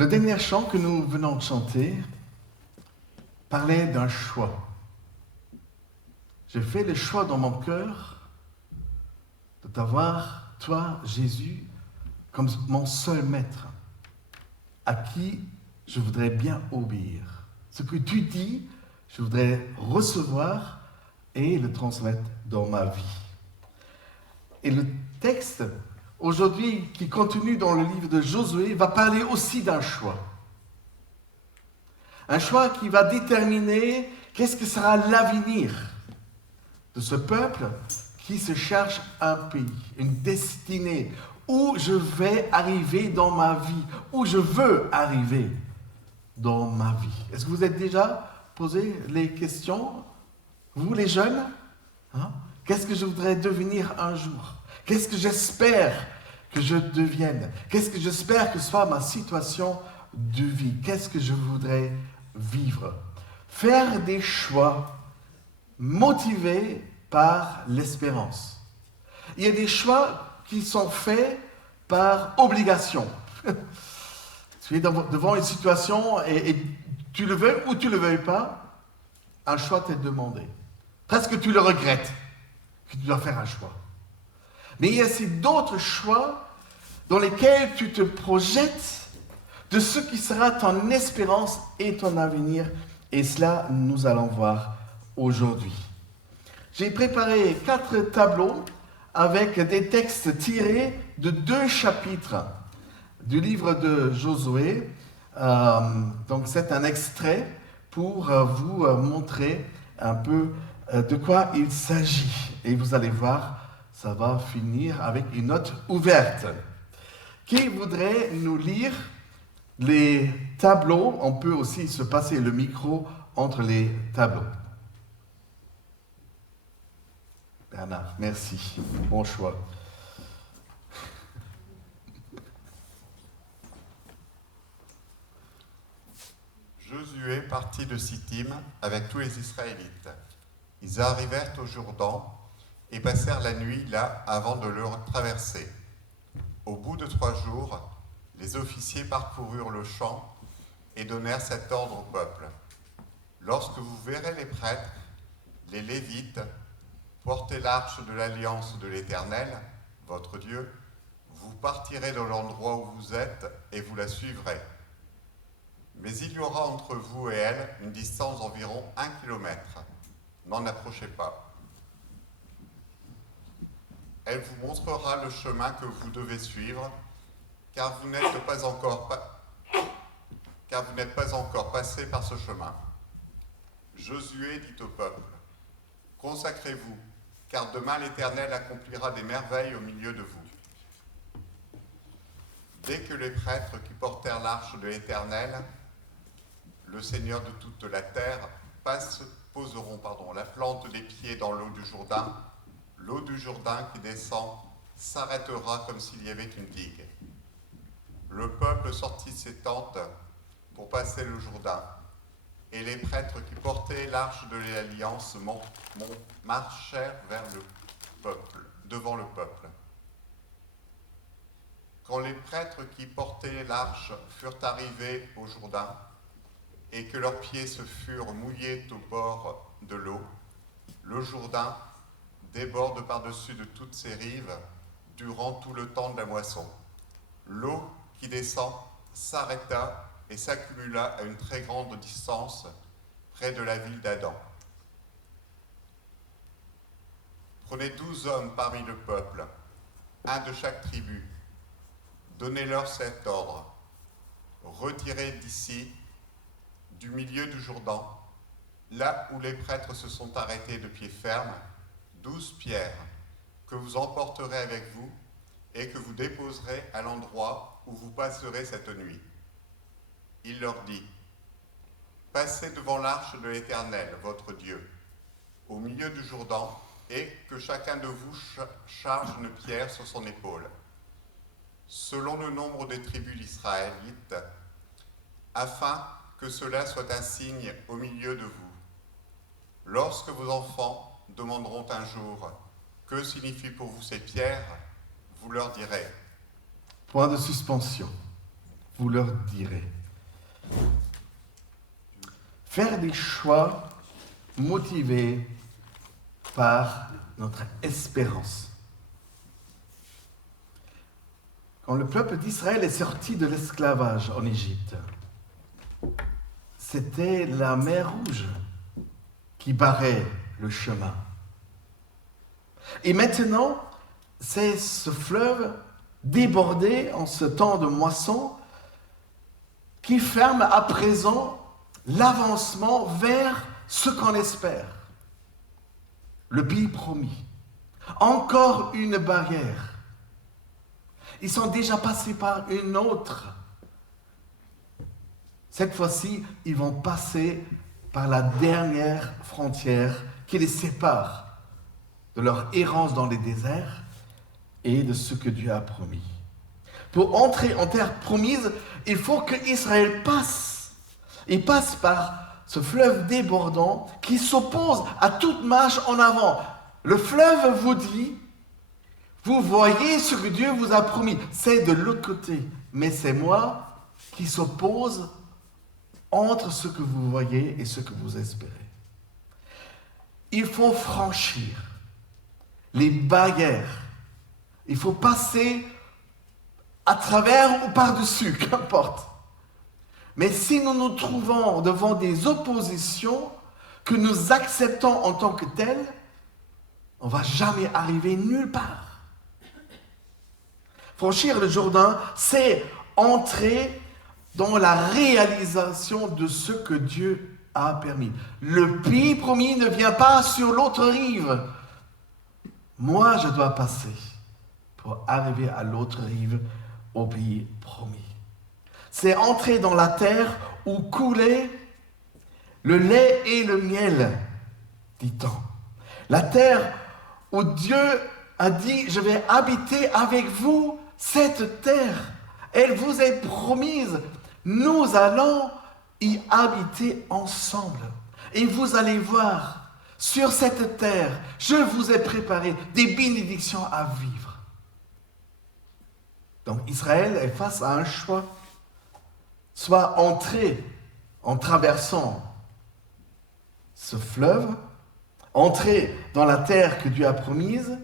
Le dernier chant que nous venons de chanter parlait d'un choix. J'ai fait le choix dans mon cœur de t'avoir, toi, Jésus, comme mon seul maître, à qui je voudrais bien obéir. Ce que tu dis, je voudrais recevoir et le transmettre dans ma vie. Et le texte, aujourd'hui, qui continue dans le livre de Josué, va parler aussi d'un choix. Un choix qui va déterminer qu'est-ce que sera l'avenir de ce peuple qui se cherche un pays, une destinée, où je vais arriver dans ma vie, où je veux arriver dans ma vie. Est-ce que vous êtes déjà posé les questions, vous les jeunes, hein? Qu'est-ce que je voudrais devenir un jour? Qu'est-ce que j'espère que je devienne? Qu'est-ce que j'espère que soit ma situation de vie? Qu'est-ce que je voudrais vivre? Faire des choix motivés par l'espérance. Il y a des choix qui sont faits par obligation. Tu es devant une situation et tu le veux ou tu ne le veux pas, un choix t'est demandé. Presque tu le regrettes que tu dois faire un choix. Mais il y a aussi d'autres choix dans lesquels tu te projettes de ce qui sera ton espérance et ton avenir. Et cela, nous allons voir aujourd'hui. J'ai préparé 4 tableaux avec des textes tirés de 2 chapitres du livre de Josué. Donc c'est un extrait pour vous montrer un peu de quoi il s'agit. Et vous allez voir, ça va finir avec une note ouverte. Qui voudrait nous lire les tableaux? On peut aussi se passer le micro entre les tableaux. Bernard, merci. Bon choix. Josué partit de Sittim avec tous les Israélites. Ils arrivèrent au Jourdain et passèrent la nuit là avant de le traverser. Au bout de 3 jours, les officiers parcoururent le champ et donnèrent cet ordre au peuple. Lorsque vous verrez les prêtres, les Lévites, porter l'arche de l'alliance de l'Éternel, votre Dieu, vous partirez de l'endroit où vous êtes et vous la suivrez. Mais il y aura entre vous et elle une distance d'environ 1 kilomètre. N'en approchez pas. Elle vous montrera le chemin que vous devez suivre, car vous n'êtes pas encore passé par ce chemin. Josué dit au peuple, « Consacrez-vous, car demain l'Éternel accomplira des merveilles au milieu de vous. » Dès que les prêtres qui portèrent l'arche de l'Éternel, le Seigneur de toute la terre, poseront la plante des pieds dans l'eau du Jourdain, l'eau du Jourdain qui descend s'arrêtera comme s'il y avait une digue. Le peuple sortit de ses tentes pour passer le Jourdain, et les prêtres qui portaient l'arche de l'Alliance marchèrent devant le peuple. Quand les prêtres qui portaient l'arche furent arrivés au Jourdain, et que leurs pieds se furent mouillés au bord de l'eau, le Jourdain déborde par-dessus de toutes ses rives durant tout le temps de la moisson. L'eau qui descend s'arrêta et s'accumula à une très grande distance près de la ville d'Adam. Prenez 12 hommes parmi le peuple, un de chaque tribu. Donnez-leur cet ordre. Retirez d'ici, du milieu du Jourdain, là où les prêtres se sont arrêtés de pied ferme, 12 pierres que vous emporterez avec vous et que vous déposerez à l'endroit où vous passerez cette nuit. Il leur dit, « Passez devant l'arche de l'Éternel, votre Dieu, au milieu du Jourdain, et que chacun de vous charge une pierre sur son épaule, selon le nombre des tribus d'Israélites, afin que cela soit un signe au milieu de vous. Lorsque vos enfants demanderont un jour « Que signifient pour vous ces pierres ?» vous leur direz. Point de suspension. vous leur direz. Faire des choix motivés par notre espérance. Quand le peuple d'Israël est sorti de l'esclavage en Égypte, c'était la mer Rouge qui barrait le chemin. Et maintenant, c'est ce fleuve débordé en ce temps de moisson qui ferme à présent l'avancement vers ce qu'on espère. Le pays promis. Encore une barrière. Ils sont déjà passés par une autre. Cette fois-ci, ils vont passer par la dernière frontière qui les sépare de leur errance dans les déserts et de ce que Dieu a promis. Pour entrer en terre promise, il faut que Israël passe. Il passe par ce fleuve débordant qui s'oppose à toute marche en avant. Le fleuve vous dit, vous voyez ce que Dieu vous a promis, c'est de l'autre côté, mais c'est moi qui s'oppose entre ce que vous voyez et ce que vous espérez. Il faut franchir les barrières. Il faut passer à travers ou par-dessus, qu'importe. Mais si nous nous trouvons devant des oppositions que nous acceptons en tant que telles, on ne va jamais arriver nulle part. Franchir le Jourdain, c'est entrer dans la réalisation de ce que Dieu a permis. Le pays promis ne vient pas sur l'autre rive. Moi, je dois passer pour arriver à l'autre rive, au pays promis. C'est entrer dans la terre où coulait le lait et le miel, dit-on. La terre où Dieu a dit, je vais habiter avec vous cette terre. Elle vous est promise. Nous allons y habiter ensemble. Et vous allez voir, sur cette terre, je vous ai préparé des bénédictions à vivre. Donc Israël est face à un choix. Soit entrer en traversant ce fleuve, entrer dans la terre que Dieu a promise,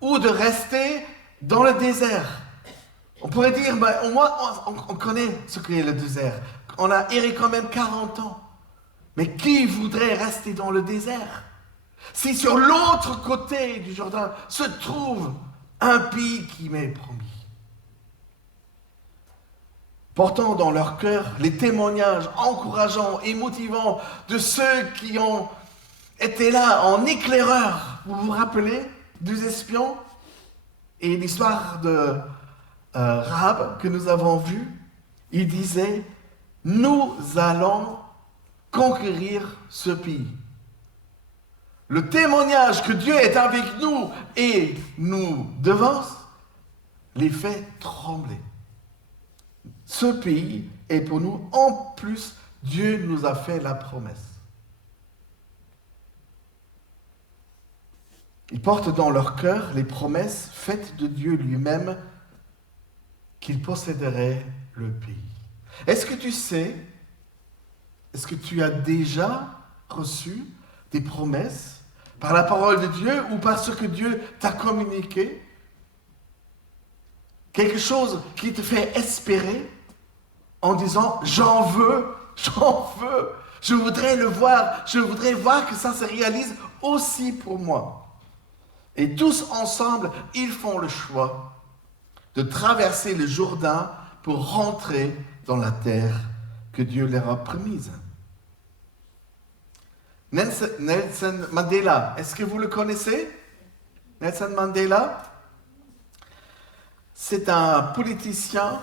ou de rester dans le désert. On pourrait dire, au moins on connaît ce qu'est le désert. On a erré quand même 40 ans. Mais qui voudrait rester dans le désert? Si sur l'autre côté du Jourdain se trouve un pays qui m'est promis. Portant dans leur cœur les témoignages encourageants et motivants de ceux qui ont été là en éclaireur. Vous vous rappelez des espions et l'histoire de Rahab que nous avons vue? Il disait, nous allons conquérir ce pays. Le témoignage que Dieu est avec nous et nous devance les fait trembler. Ce pays est pour nous, en plus, Dieu nous a fait la promesse. Ils portent dans leur cœur les promesses faites de Dieu lui-même qu'ils posséderaient le pays. Est-ce que tu sais, est-ce que tu as déjà reçu des promesses par la parole de Dieu ou par ce que Dieu t'a communiqué? Quelque chose qui te fait espérer en disant « j'en veux, je voudrais le voir, je voudrais voir que ça se réalise aussi pour moi. » Et tous ensemble, ils font le choix de traverser le Jourdain pour rentrer dans la terre que Dieu leur a promise. Nelson Mandela, est-ce que vous le connaissez? Nelson Mandela, c'est un politicien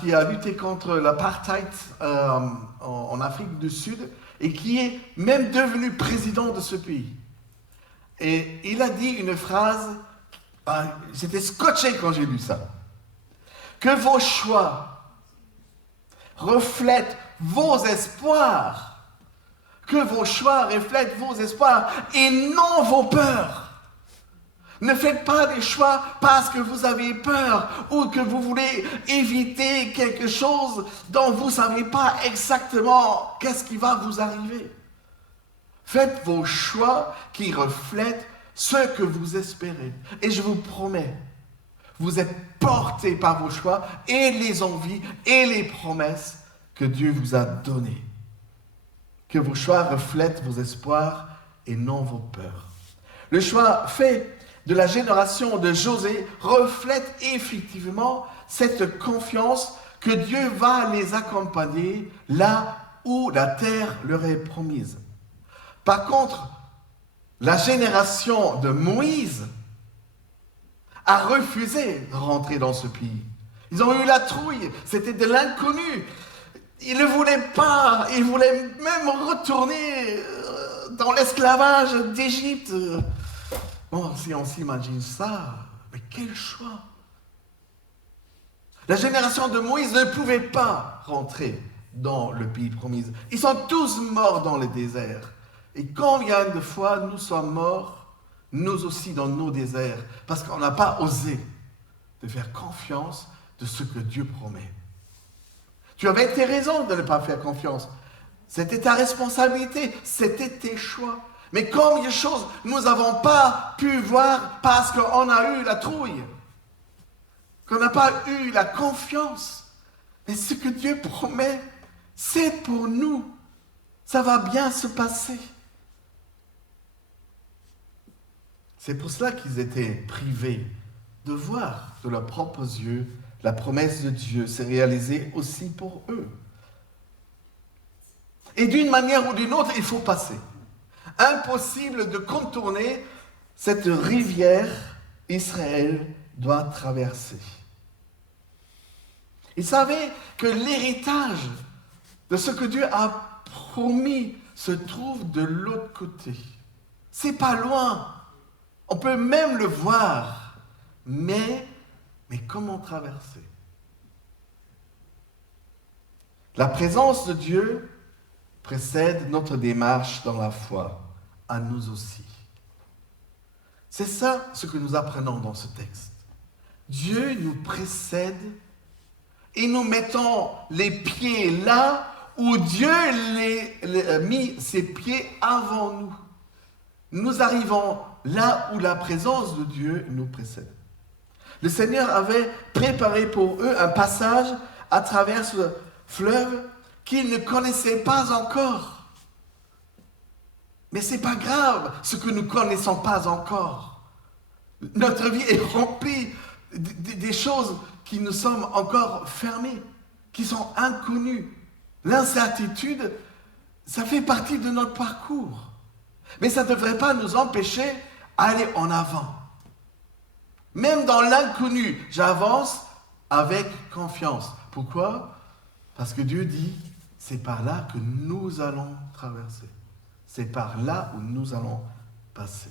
qui a lutté contre l'apartheid en Afrique du Sud et qui est même devenu président de ce pays. Et il a dit une phrase, j'étais scotché quand j'ai lu ça, que vos choix reflètent vos espoirs, que vos choix reflètent vos espoirs et non vos peurs. Ne faites pas des choix parce que vous avez peur ou que vous voulez éviter quelque chose dont vous ne savez pas exactement qu'est-ce qui va vous arriver. Faites vos choix qui reflètent ce que vous espérez. Et je vous promets, vous êtes portés par vos choix et les envies et les promesses que Dieu vous a données. Que vos choix reflètent vos espoirs et non vos peurs. Le choix fait de la génération de José reflète effectivement cette confiance que Dieu va les accompagner là où la terre leur est promise. Par contre, la génération de Moïse a refusé de rentrer dans ce pays. Ils ont eu la trouille, c'était de l'inconnu. Ils ne voulaient pas, ils voulaient même retourner dans l'esclavage d'Égypte. Bon, si on s'imagine ça, mais quel choix! La génération de Moïse ne pouvait pas rentrer dans le pays promis. Ils sont tous morts dans le désert. Et combien de fois nous sommes morts, nous aussi dans nos déserts, parce qu'on n'a pas osé de faire confiance de ce que Dieu promet. Tu avais tes raisons de ne pas faire confiance. C'était ta responsabilité, c'était tes choix. Mais combien de choses nous n'avons pas pu voir parce qu'on a eu la trouille, qu'on n'a pas eu la confiance. Mais ce que Dieu promet, c'est pour nous. Ça va bien se passer. C'est pour cela qu'ils étaient privés de voir de leurs propres yeux la promesse de Dieu s'est réalisée aussi pour eux. Et d'une manière ou d'une autre, il faut passer. Impossible de contourner cette rivière Israël doit traverser. Ils savaient que l'héritage de ce que Dieu a promis se trouve de l'autre côté. C'est pas loin. On peut même le voir. Mais comment traverser? La présence de Dieu précède notre démarche dans la foi, à nous aussi. C'est ça ce que nous apprenons dans ce texte. Dieu nous précède et nous mettons les pieds là où Dieu a mis ses pieds avant nous. Nous arrivons là où la présence de Dieu nous précède. Le Seigneur avait préparé pour eux un passage à travers ce fleuve qu'ils ne connaissaient pas encore. Mais ce n'est pas grave ce que nous ne connaissons pas encore. Notre vie est remplie des choses qui nous sommes encore fermées, qui sont inconnues. L'incertitude, ça fait partie de notre parcours. Mais ça ne devrait pas nous empêcher d'aller en avant. Même dans l'inconnu, j'avance avec confiance. Pourquoi? Parce que Dieu dit, c'est par là que nous allons traverser. C'est par là où nous allons passer.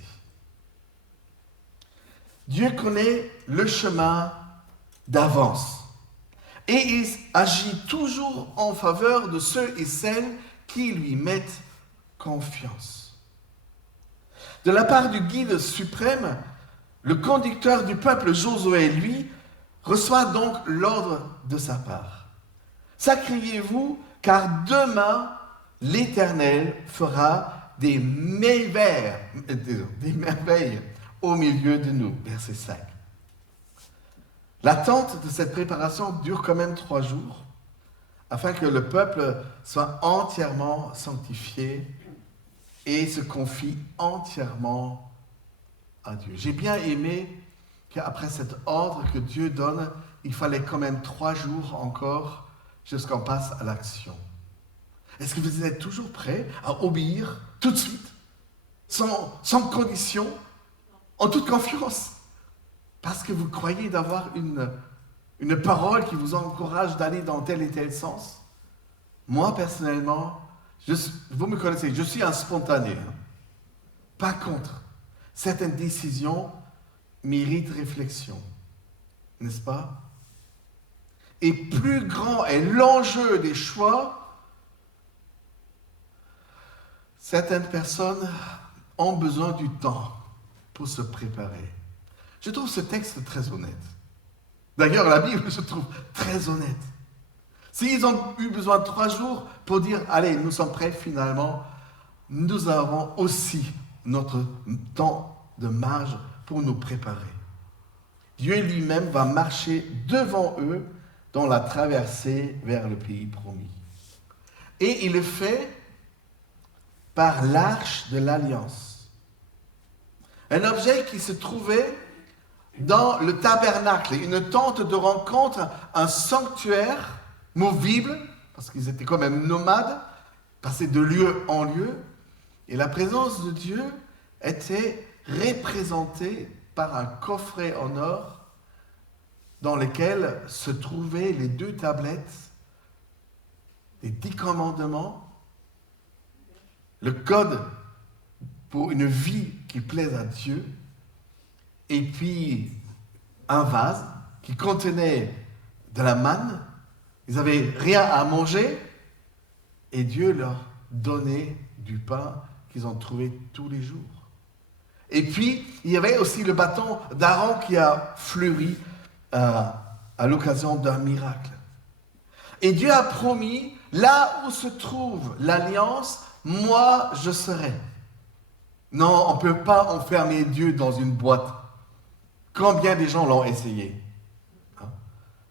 Dieu connaît le chemin d'avance. Et il agit toujours en faveur de ceux et celles qui lui mettent confiance. De la part du guide suprême, le conducteur du peuple Josué, lui, reçoit donc l'ordre de sa part. Sacriez-vous, car demain, l'Éternel fera des merveilles au milieu de nous. Verset 5. L'attente de cette préparation dure quand même 3 jours, afin que le peuple soit entièrement sanctifié et se confie entièrement à Dieu. J'ai bien aimé qu'après cet ordre que Dieu donne, il fallait quand même 3 jours encore jusqu'à qu'on passe à l'action. Est-ce que vous êtes toujours prêts à obéir tout de suite, sans condition, en toute confiance, parce que vous croyez d'avoir une parole qui vous encourage d'aller dans tel et tel sens? Moi, personnellement, vous me connaissez, je suis un spontané. Par contre, certaines décisions méritent réflexion, n'est-ce pas? Et plus grand est l'enjeu des choix, certaines personnes ont besoin du temps pour se préparer. Je trouve ce texte très honnête. D'ailleurs, la Bible, je trouve très honnête. S'ils ont eu besoin de 3 jours pour dire, allez, nous sommes prêts finalement, nous avons aussi notre temps de marge pour nous préparer. Dieu lui-même va marcher devant eux dans la traversée vers le pays promis. Et il le fait par l'arche de l'alliance. Un objet qui se trouvait dans le tabernacle, une tente de rencontre, un sanctuaire movible, parce qu'ils étaient quand même nomades, passaient de lieu en lieu, et la présence de Dieu était représentée par un coffret en or dans lequel se trouvaient les 2 tablettes, les 10 commandements, le code pour une vie qui plaise à Dieu, et puis un vase qui contenait de la manne. Ils n'avaient rien à manger et Dieu leur donnait du pain qu'ils ont trouvé tous les jours. Et puis, il y avait aussi le bâton d'Aaron qui a fleuri à l'occasion d'un miracle. Et Dieu a promis, là où se trouve l'alliance, moi je serai. Non, on ne peut pas enfermer Dieu dans une boîte. Combien de gens l'ont essayé?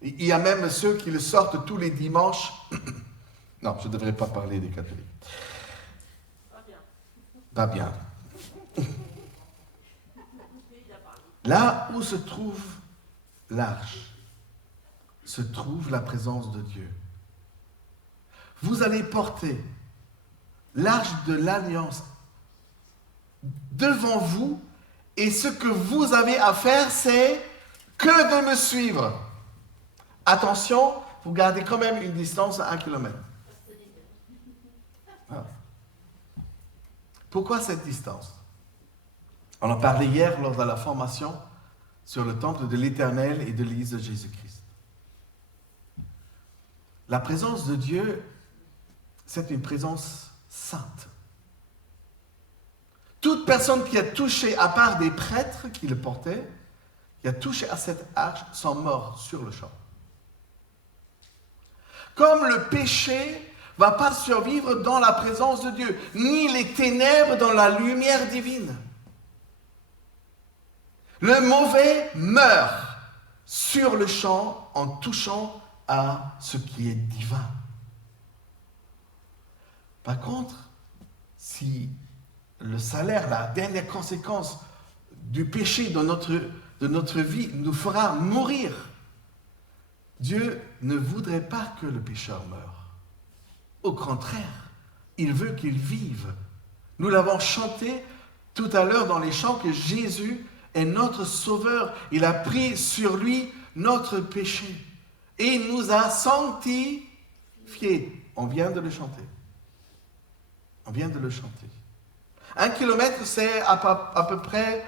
Il y a même ceux qui le sortent tous les dimanches. Non, je ne devrais pas parler des catholiques. Pas bien. Là où se trouve l'arche, se trouve la présence de Dieu. Vous allez porter l'arche de l'alliance devant vous, et ce que vous avez à faire, c'est que de me suivre. Attention, vous gardez quand même une distance à 1 kilomètre. Ah. Pourquoi cette distance? On en parlait hier lors de la formation sur le temple de l'Éternel et de l'Église de Jésus-Christ. La présence de Dieu, c'est une présence sainte. Toute personne qui a touché, à part des prêtres qui le portaient, qui a touché à cette arche, sont morts sur le champ. Comme le péché ne va pas survivre dans la présence de Dieu, ni les ténèbres dans la lumière divine. Le mauvais meurt sur le champ en touchant à ce qui est divin. Par contre, si le salaire, la dernière conséquence du péché de notre vie nous fera mourir, Dieu ne voudrait pas que le pécheur meure. Au contraire, il veut qu'il vive. Nous l'avons chanté tout à l'heure dans les chants que Jésus est notre sauveur. Il a pris sur lui notre péché et nous a sanctifiés. On vient de le chanter. On vient de le chanter. 1 kilomètre, c'est à peu près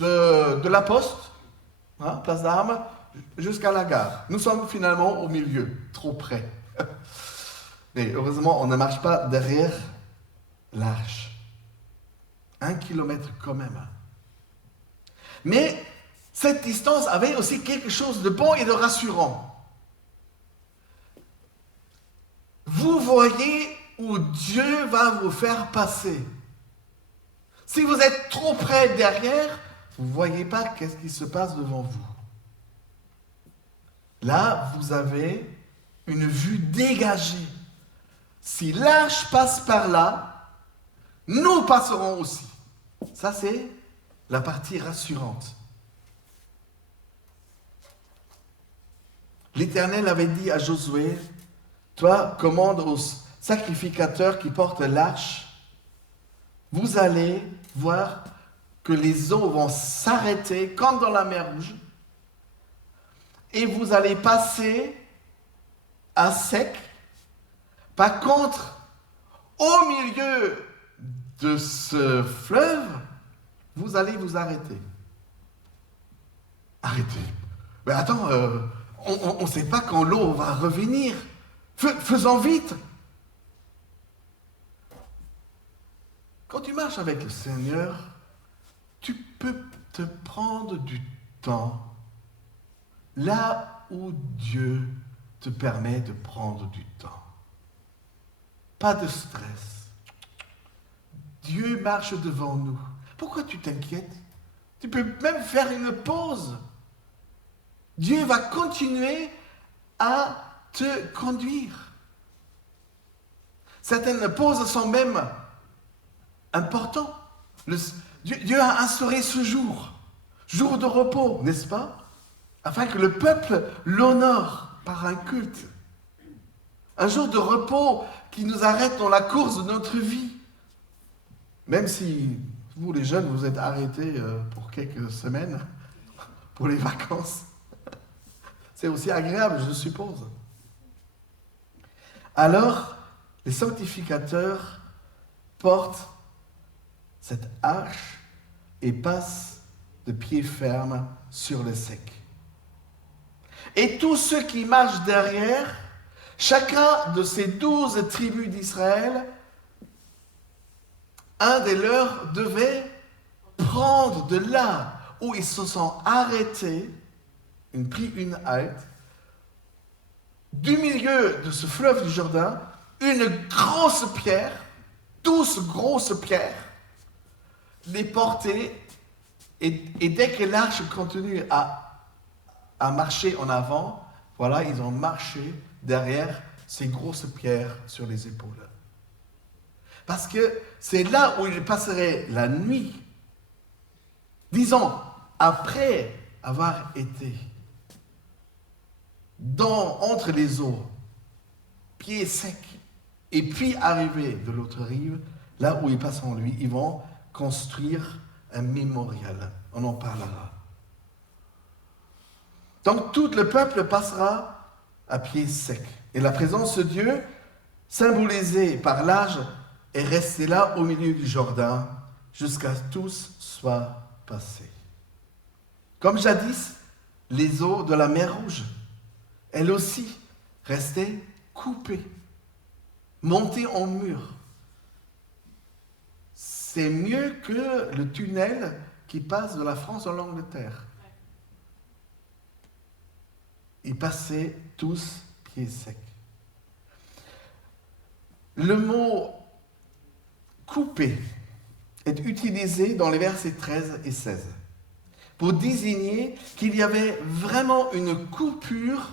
de la poste, place d'Armes, jusqu'à la gare. Nous sommes finalement au milieu, trop près. Mais heureusement, on ne marche pas derrière l'arche. 1 kilomètre quand même. Mais cette distance avait aussi quelque chose de bon et de rassurant. Vous voyez où Dieu va vous faire passer. Si vous êtes trop près derrière, vous ne voyez pas qu'est-ce qui se passe devant vous. Là, vous avez une vue dégagée. Si l'arche passe par là, nous passerons aussi. Ça, c'est la partie rassurante. L'Éternel avait dit à Josué, toi, commande aux sacrificateurs qui portent l'arche, vous allez voir que les eaux vont s'arrêter comme dans la mer Rouge et vous allez passer à sec. Par contre, au milieu de ce fleuve, vous allez vous arrêter. Arrêtez. Mais attends, on ne sait pas quand l'eau va revenir. Faisons vite. Quand tu marches avec le Seigneur, tu peux te prendre du temps là où Dieu te permet de prendre du temps. Pas de stress. Dieu marche devant nous. Pourquoi tu t'inquiètes? Tu peux même faire une pause. Dieu va continuer à te conduire. Certaines pauses sont même importantes. Dieu a instauré ce jour de repos, n'est-ce pas? Afin que le peuple l'honore par un culte. Un jour de repos qui nous arrête dans la course de notre vie. Même si vous, les jeunes, vous êtes arrêtés pour quelques semaines, pour les vacances. C'est aussi agréable, je suppose. Alors, les sanctificateurs portent cette arche et passent de pied ferme sur le sec. Et tous ceux qui marchent derrière, chacun de ces 12 tribus d'Israël, un des leurs devait prendre de là où ils se sont arrêtés, pris une halte, du milieu de ce fleuve du Jourdain, une grosse pierre, 12 grosses pierres, les porter, et dès que l'arche continue à marcher en avant, voilà, ils ont marché derrière ces grosses pierres sur les épaules. Parce que c'est là où ils passeraient la nuit, disons, après avoir été entre les eaux, pieds secs, et puis arriver de l'autre rive, là où ils passent en lui, ils vont construire un mémorial. On en parlera. Donc tout le peuple passera à pieds secs. Et la présence de Dieu, symbolisée par l'âge, est restée là au milieu du Jourdain jusqu'à ce que tous soient passés. Comme jadis, les eaux de la mer Rouge, elles aussi, restaient coupées, montées en mur. C'est mieux que le tunnel qui passe de la France en Angleterre. Ils passaient tous pieds secs. Le mot couper est utilisé dans les versets 13 et 16 pour désigner qu'il y avait vraiment une coupure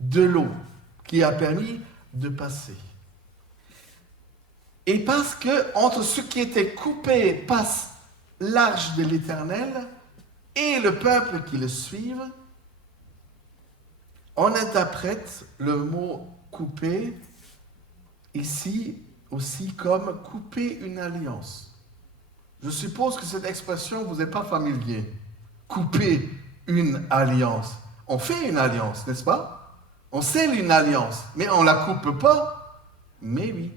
de l'eau qui a permis de passer. Et parce que entre ce qui était coupé passe l'arche de l'Éternel et le peuple qui le suive, on interprète le mot couper ici aussi comme couper une alliance. Je suppose que cette expression vous est pas familière. Couper une alliance. On fait une alliance, n'est-ce pas? On scelle une alliance, mais on ne la coupe pas. Mais oui.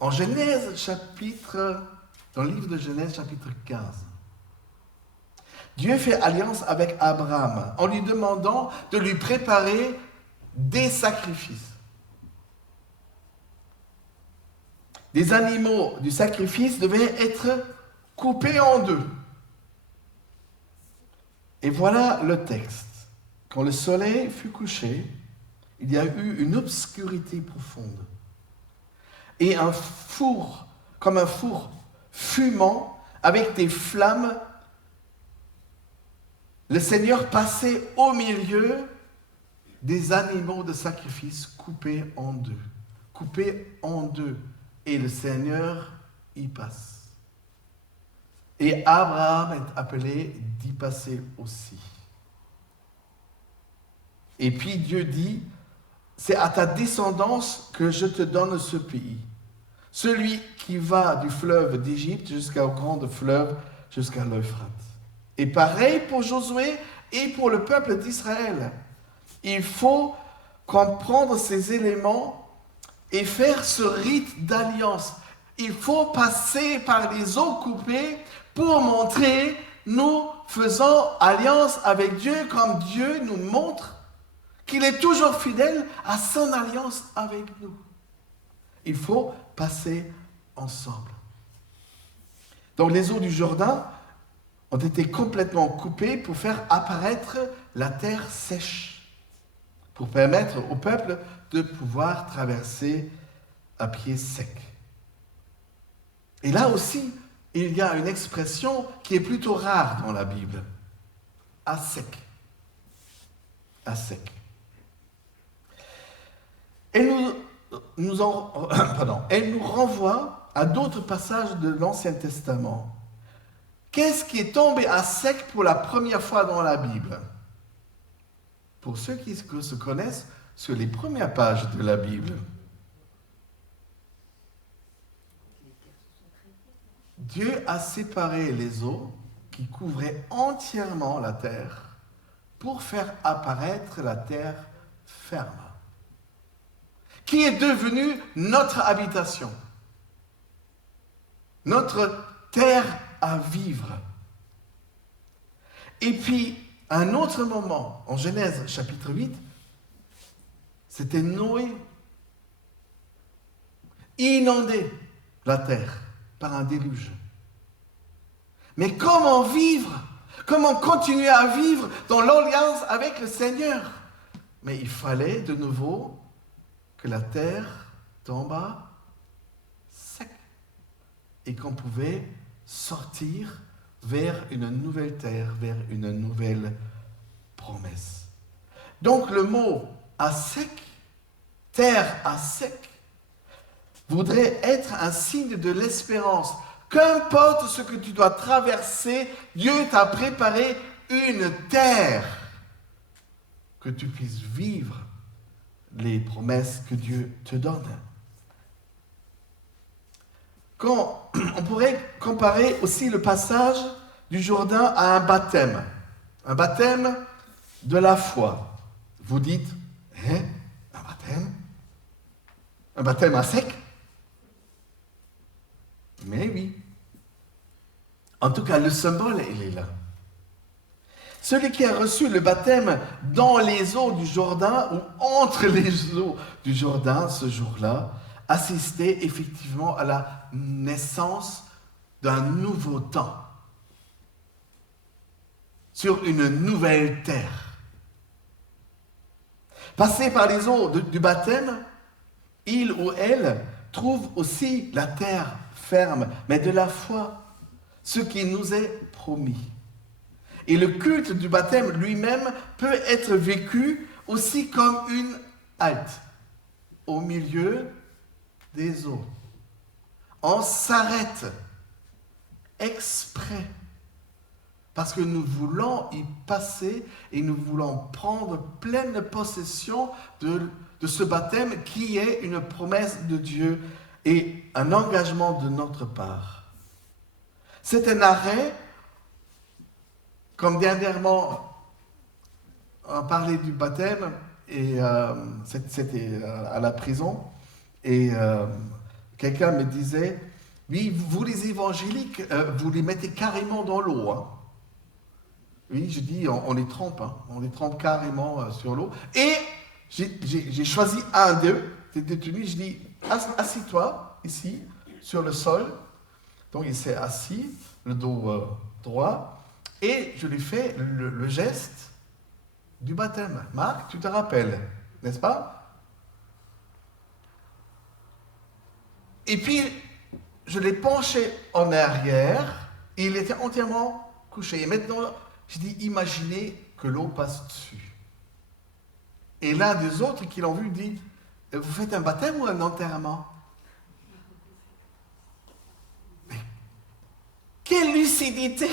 En Genèse dans le livre de Genèse chapitre 15, Dieu fait alliance avec Abraham en lui demandant de lui préparer des sacrifices. Des animaux du sacrifice devaient être coupés en deux. Et voilà le texte. Quand le soleil fut couché, il y a eu une obscurité profonde. Et un four, comme un four fumant, avec des flammes, le Seigneur passait au milieu des animaux de sacrifice coupés en deux. Coupés en deux. Et le Seigneur y passe. Et Abraham est appelé d'y passer aussi. Et puis Dieu dit, c'est à ta descendance que je te donne ce pays. Celui qui va du fleuve d'Égypte jusqu'au grand fleuve, jusqu'à l'Euphrate. Et pareil pour Josué et pour le peuple d'Israël. Il faut comprendre ces éléments et faire ce rite d'alliance. Il faut passer par les eaux coupées pour montrer nous faisons alliance avec Dieu comme Dieu nous montre qu'il est toujours fidèle à son alliance avec nous. Il faut passer ensemble. Donc les eaux du Jourdain ont été complètement coupés pour faire apparaître la terre sèche, pour permettre au peuple de pouvoir traverser à pied sec. Et là aussi, il y a une expression qui est plutôt rare dans la Bible. À sec. À sec. Elle nous renvoie à d'autres passages de l'Ancien Testament. Qu'est-ce qui est tombé à sec pour la première fois dans la Bible? Pour ceux qui se connaissent sur les premières pages de la Bible. Dieu a séparé les eaux qui couvraient entièrement la terre pour faire apparaître la terre ferme, qui est devenue notre habitation, notre terre à vivre. Et puis, à un autre moment, en Genèse chapitre 8, c'était Noé, inondé la terre par un déluge. Mais comment vivre? Comment continuer à vivre dans l'alliance avec le Seigneur? Mais il fallait de nouveau que la terre tomba sec et qu'on pouvait sortir vers une nouvelle terre, vers une nouvelle promesse. Donc le mot à sec, terre à sec, voudrait être un signe de l'espérance. Qu'importe ce que tu dois traverser, Dieu t'a préparé une terre que tu puisses vivre les promesses que Dieu te donne. On pourrait comparer aussi le passage du Jourdain à un baptême de la foi. Vous dites, un baptême? Un baptême à sec? Mais oui. En tout cas, le symbole, il est là. Celui qui a reçu le baptême dans les eaux du Jourdain ou entre les eaux du Jourdain ce jour-là, assistait effectivement à la naissance d'un nouveau temps sur une nouvelle terre. Passé par les eaux du baptême, il ou elle trouve aussi la terre ferme, mais de la foi, ce qui nous est promis. Et le culte du baptême lui-même peut être vécu aussi comme une halte au milieu des eaux. On s'arrête exprès parce que nous voulons y passer et nous voulons prendre pleine possession de ce baptême qui est une promesse de Dieu et un engagement de notre part. C'est un arrêt, comme dernièrement on parlait du baptême, et c'était à la prison, et quelqu'un me disait, oui, vous les évangéliques, vous les mettez carrément dans l'eau. Hein. Oui, je dis, on les trempe, on les trempe carrément sur l'eau. Et j'ai choisi un d'eux, des détenus, je dis, assis-toi ici, sur le sol. Donc il s'est assis, le dos droit, et je lui fais le geste du baptême. Marc, tu te rappelles, n'est-ce pas? Et puis, je l'ai penché en arrière, et il était entièrement couché. Et maintenant, je dis, imaginez que l'eau passe dessus. Et l'un des autres qui l'ont vu dit, vous faites un baptême ou un enterrement? Mais quelle lucidité!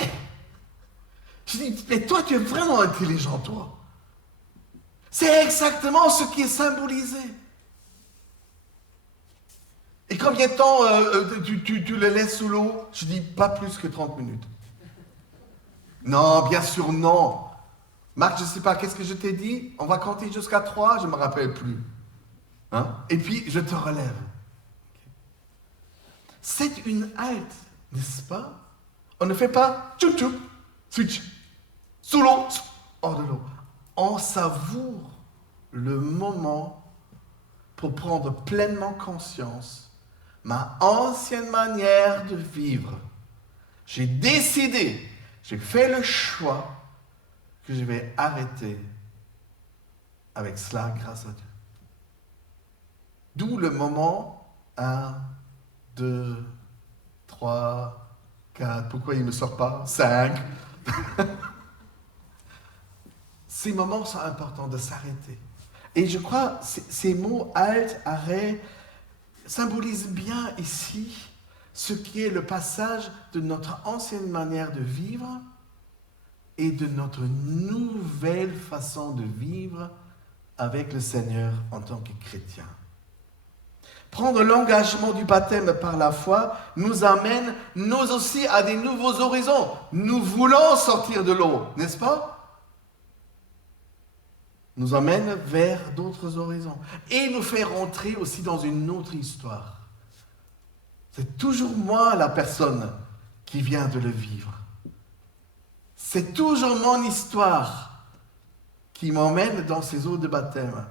Je dis, mais toi, tu es vraiment intelligent, toi. C'est exactement ce qui est symbolisé. Et combien de temps tu le laisses sous l'eau? Je dis, pas plus que 30 minutes. Non, bien sûr, non. Marc, je ne sais pas, qu'est-ce que je t'ai dit? On va compter jusqu'à 3, je ne me rappelle plus. Hein? Et puis, je te relève. C'est une halte, n'est-ce pas? On ne fait pas tchoup-tchoup, switch, sous l'eau, hors de l'eau. On savoure le moment pour prendre pleinement conscience. Ma ancienne manière de vivre, j'ai décidé J'ai fait le choix que je vais arrêter avec cela grâce à Dieu. D'où le moment 1, 2, 3, 4, pourquoi il ne me sort pas 5. Ces moments sont importants de s'arrêter. Et je crois que ces mots halte, arrêt, symbolisent bien ici ce qui est le passage de notre ancienne manière de vivre et de notre nouvelle façon de vivre avec le Seigneur en tant que chrétien. Prendre l'engagement du baptême par la foi nous amène, nous aussi, à des nouveaux horizons. Nous voulons sortir de l'eau, n'est-ce pas? Nous amène vers d'autres horizons. Et nous fait rentrer aussi dans une autre histoire. C'est toujours moi la personne qui vient de le vivre. C'est toujours mon histoire qui m'emmène dans ces eaux de baptême.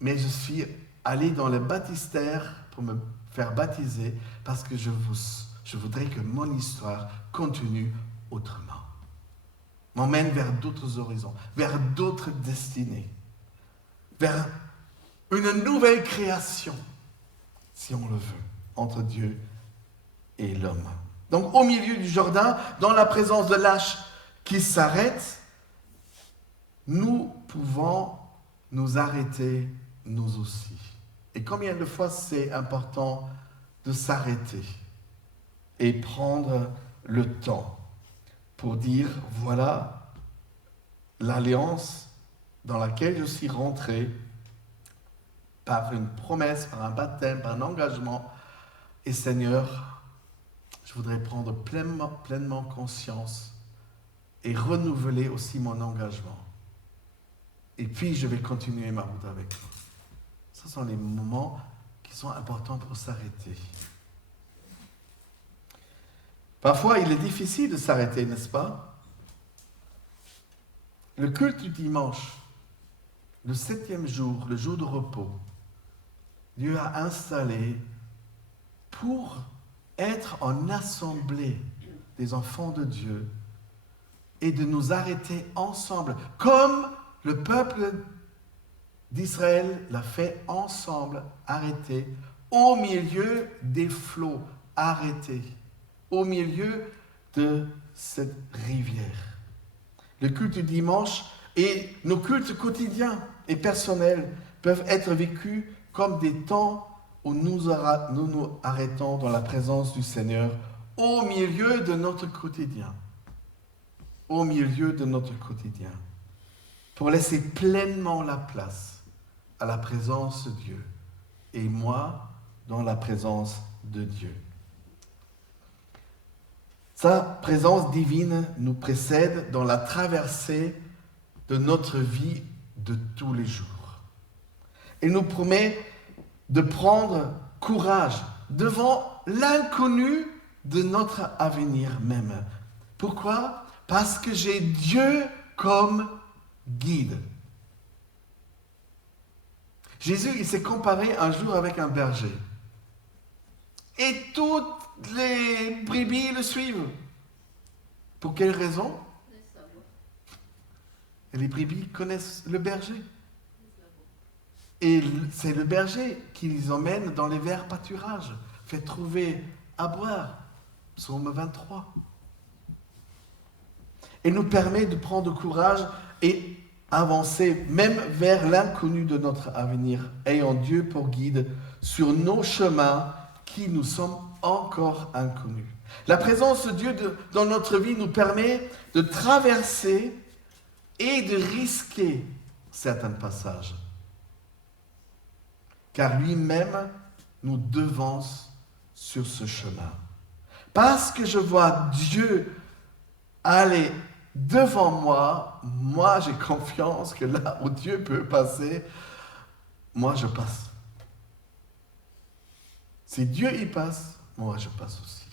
Mais je suis allé dans le baptistère pour me faire baptiser parce que je voudrais que mon histoire continue autrement. M'emmène vers d'autres horizons, vers d'autres destinées, vers une nouvelle création, si on le veut, entre Dieu et l'homme. Donc au milieu du Jourdain, dans la présence de l'âche qui s'arrête, nous pouvons nous arrêter nous aussi. Et combien de fois c'est important de s'arrêter et prendre le temps pour dire, voilà l'alliance dans laquelle je suis rentré par une promesse, par un baptême, par un engagement. Et Seigneur, je voudrais prendre pleinement conscience et renouveler aussi mon engagement. Et puis, je vais continuer ma route avec toi. Ce sont les moments qui sont importants pour s'arrêter. Parfois, il est difficile de s'arrêter, n'est-ce pas? Le culte du dimanche, le 7e jour, le jour de repos, Dieu a installé pour être en assemblée des enfants de Dieu et de nous arrêter ensemble, comme le peuple d'Israël l'a fait ensemble, arrêté, au milieu des flots, arrêté, au milieu de cette rivière. Le culte du dimanche et nos cultes quotidiens et personnels peuvent être vécus comme des temps où nous nous arrêtons dans la présence du Seigneur au milieu de notre quotidien. Au milieu de notre quotidien. Pour laisser pleinement la place à la présence de Dieu. Et moi, dans la présence de Dieu. Sa présence divine nous précède dans la traversée de notre vie de tous les jours. Il nous promet de prendre courage devant l'inconnu de notre avenir même. Pourquoi? Parce que j'ai Dieu comme guide. Jésus, il s'est comparé un jour avec un berger. Et toutes les brebis le suivent. Pour quelle raison? Et les brebis connaissent le berger. Et c'est le berger qui les emmène dans les verts pâturages, fait trouver à boire. Psaume 23. Et nous permet de prendre courage et avancer même vers l'inconnu de notre avenir, ayant Dieu pour guide sur nos chemins qui nous sommes encore inconnus. La présence de Dieu dans notre vie nous permet de traverser et de risquer certains passages. Car lui-même nous devance sur ce chemin. Parce que je vois Dieu aller devant moi, moi j'ai confiance que là où Dieu peut passer, moi je passe. Si Dieu y passe, moi je passe aussi.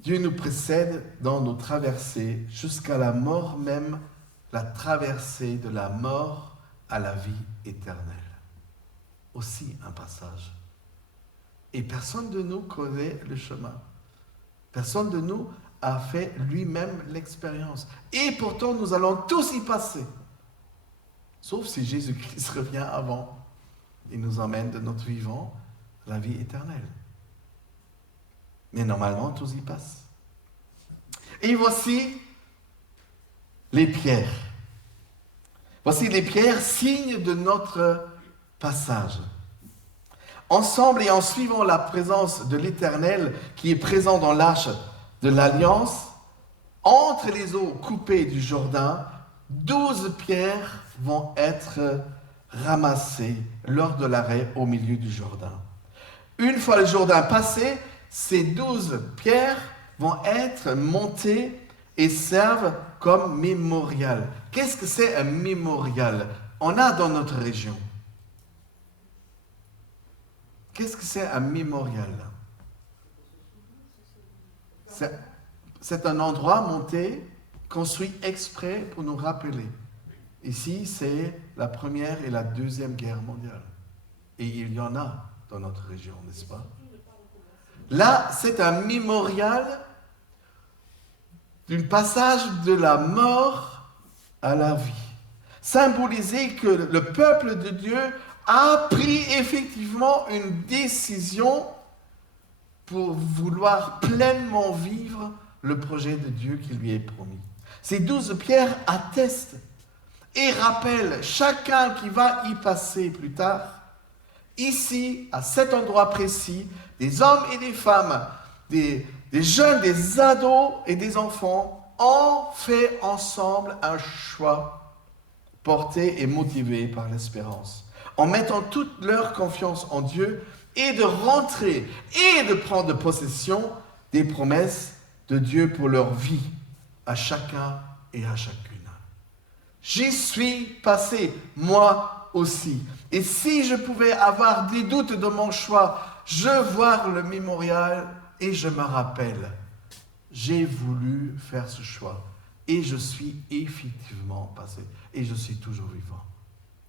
Dieu nous précède dans nos traversées jusqu'à la mort même, la traversée de la mort à la vie éternelle. Aussi un passage. Et personne de nous connaît le chemin. Personne de nous a fait lui-même l'expérience. Et pourtant, nous allons tous y passer. Sauf si Jésus-Christ revient avant et nous emmène de notre vivant la vie éternelle. Mais normalement, tous y passent. Et voici les pierres. Voici les pierres, signes de notre passage. Ensemble et en suivant la présence de l'Éternel qui est présent dans l'arche de l'Alliance, entre les eaux coupées du Jourdain, 12 pierres vont être ramassées lors de l'arrêt au milieu du Jourdain. Une fois le Jourdain passé, ces 12 pierres vont être montées et servent comme mémorial. Qu'est-ce que c'est un mémorial? On a dans notre région. Qu'est-ce que c'est un mémorial? C'est un endroit monté, construit exprès pour nous rappeler. Ici, c'est la Première et la Deuxième Guerre mondiale. Et il y en a dans notre région, n'est-ce pas? Là, c'est un mémorial d'un passage de la mort à la vie. Symboliser que le peuple de Dieu a pris effectivement une décision pour vouloir pleinement vivre le projet de Dieu qui lui est promis. Ces 12 pierres attestent et rappellent chacun qui va y passer plus tard, ici, à cet endroit précis, des hommes et des femmes, des jeunes, des ados et des enfants ont fait ensemble un choix porté et motivé par l'espérance, en mettant toute leur confiance en Dieu et de rentrer et de prendre possession des promesses de Dieu pour leur vie, à chacun et à chacune. J'y suis passé, moi aussi. Et si je pouvais avoir des doutes de mon choix, je vois le mémorial et je me rappelle, j'ai voulu faire ce choix et je suis effectivement passé et je suis toujours vivant.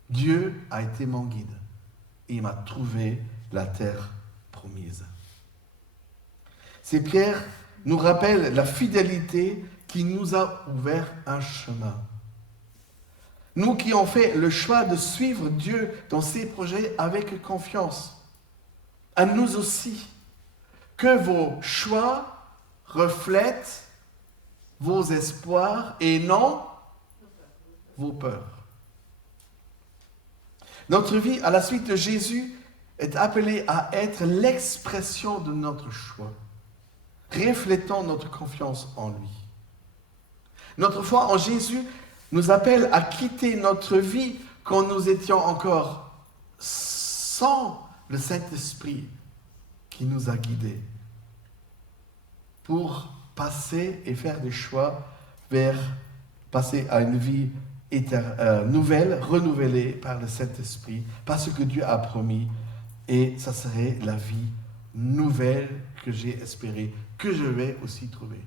Dieu a été mon guide et il m'a trouvé la terre promise. Ces pierres nous rappellent la fidélité qui nous a ouvert un chemin. Nous qui avons fait le choix de suivre Dieu dans ses projets avec confiance. À nous aussi, que vos choix reflètent vos espoirs et non vos peurs. Notre vie à la suite de Jésus est appelée à être l'expression de notre choix, reflétant notre confiance en lui. Notre foi en Jésus nous appelle à quitter notre vie quand nous étions encore sans le Saint-Esprit qui nous a guidés, pour passer et faire des choix vers passer à une vie nouvelle, renouvelée par le Saint-Esprit, parce que Dieu a promis, et ça serait la vie nouvelle que j'ai espérée, que je vais aussi trouver.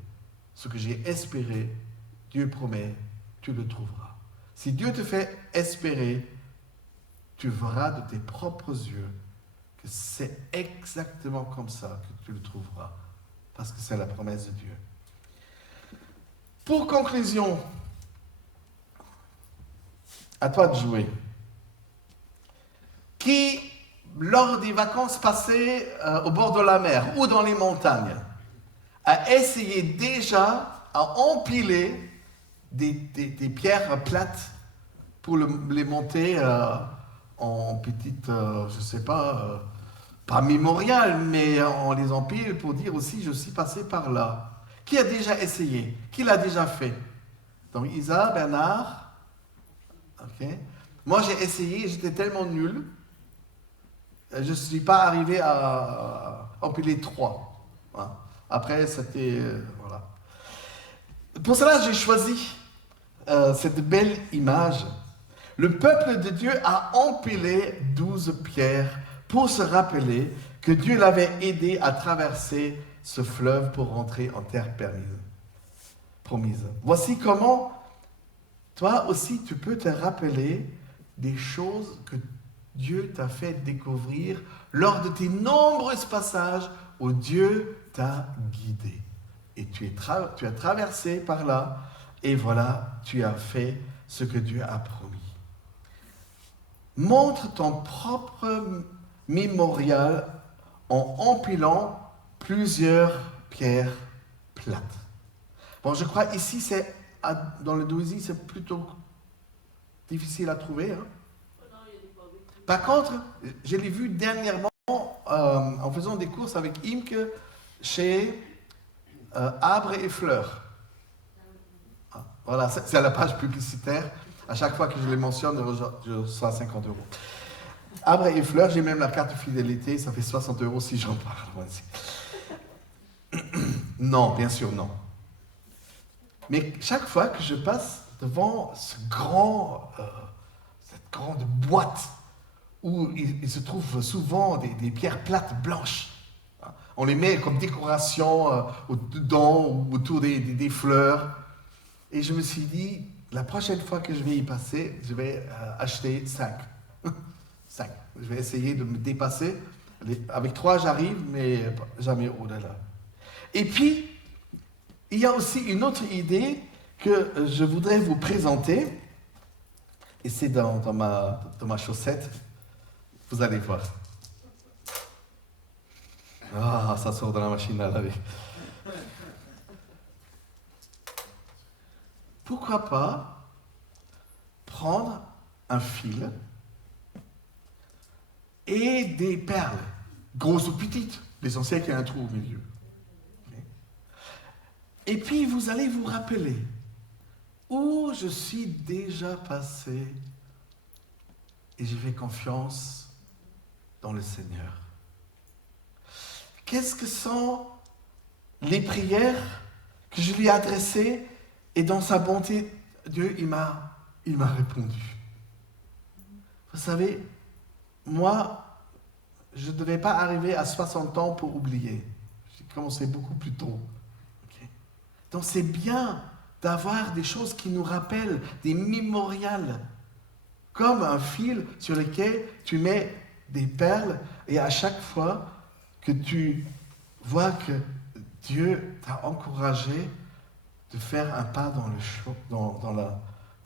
Ce que j'ai espéré, Dieu promet, tu le trouveras. Si Dieu te fait espérer, tu verras de tes propres yeux que c'est exactement comme ça que tu le trouveras, parce que c'est la promesse de Dieu. Pour conclusion, à toi de jouer. Qui, lors des vacances passées au bord de la mer ou dans les montagnes, a essayé déjà à empiler des pierres plates pour les monter en petites, je ne sais pas, pas mémorial, mais on les empile pour dire aussi je suis passé par là. Qui a déjà essayé? Qui l'a déjà fait? Donc Isa, Bernard. Okay. Moi j'ai essayé, j'étais tellement nul, je ne suis pas arrivé à empiler 3. Voilà. Après c'était... voilà. Pour cela j'ai choisi cette belle image. Le peuple de Dieu a empilé 12 pierres pour se rappeler que Dieu l'avait aidé à traverser ce fleuve pour rentrer en terre promise. Voici comment toi aussi tu peux te rappeler des choses que Dieu t'a fait découvrir lors de tes nombreux passages où Dieu t'a guidé. et tu as traversé par là, et voilà, tu as fait ce que Dieu a promis. Montre ton propre mémorial en empilant plusieurs pierres plates. Bon, je crois ici, dans le Douaisis, c'est plutôt difficile à trouver. Hein? Par contre, je l'ai vu dernièrement en faisant des courses avec Imke chez Arbres et Fleurs. Voilà, c'est à la page publicitaire. À chaque fois que je les mentionne, je reçois 50 €. Arbres et Fleurs, j'ai même la carte de fidélité, ça fait 60 € si j'en parle. Non, bien sûr, non. Mais chaque fois que je passe devant cette grande boîte où il se trouve souvent des pierres plates blanches, on les met comme décoration dedans ou autour des fleurs. Et je me suis dit, la prochaine fois que je vais y passer, je vais acheter 5. 5. Je vais essayer de me dépasser. Avec 3, j'arrive, mais jamais au-delà. Et puis, il y a aussi une autre idée que je voudrais vous présenter. Et c'est dans ma chaussette. Vous allez voir. Ah, ça sort de la machine à laver. Pourquoi pas prendre un fil et des perles, grosses ou petites, l'essentiel qu'il y ait un trou au milieu. Okay. Et puis vous allez vous rappeler où je suis déjà passé et j'ai fait confiance dans le Seigneur. Qu'est-ce que sont les prières que je lui ai adressées et dans sa bonté, Dieu, il m'a répondu. Vous savez, moi, je ne devais pas arriver à 60 ans pour oublier. J'ai commencé beaucoup plus tôt. Okay. Donc c'est bien d'avoir des choses qui nous rappellent, des mémorials, comme un fil sur lequel tu mets des perles et à chaque fois que tu vois que Dieu t'a encouragé de faire un pas dans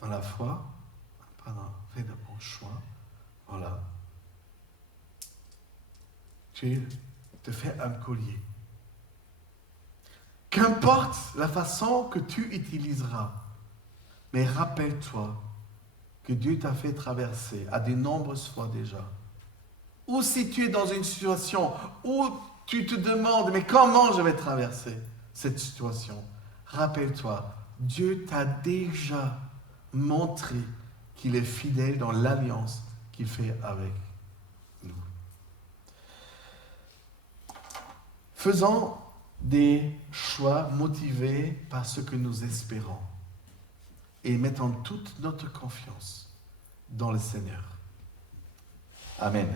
la foi, fais de bons choix, voilà. Tu te fais un collier. Qu'importe la façon que tu utiliseras, mais rappelle-toi que Dieu t'a fait traverser à de nombreuses fois déjà. Ou si tu es dans une situation où tu te demandes, mais comment je vais traverser cette situation? Rappelle-toi, Dieu t'a déjà montré qu'il est fidèle dans l'alliance qu'il fait avec nous. Faisons des choix motivés par ce que nous espérons et mettons toute notre confiance dans le Seigneur. Amen.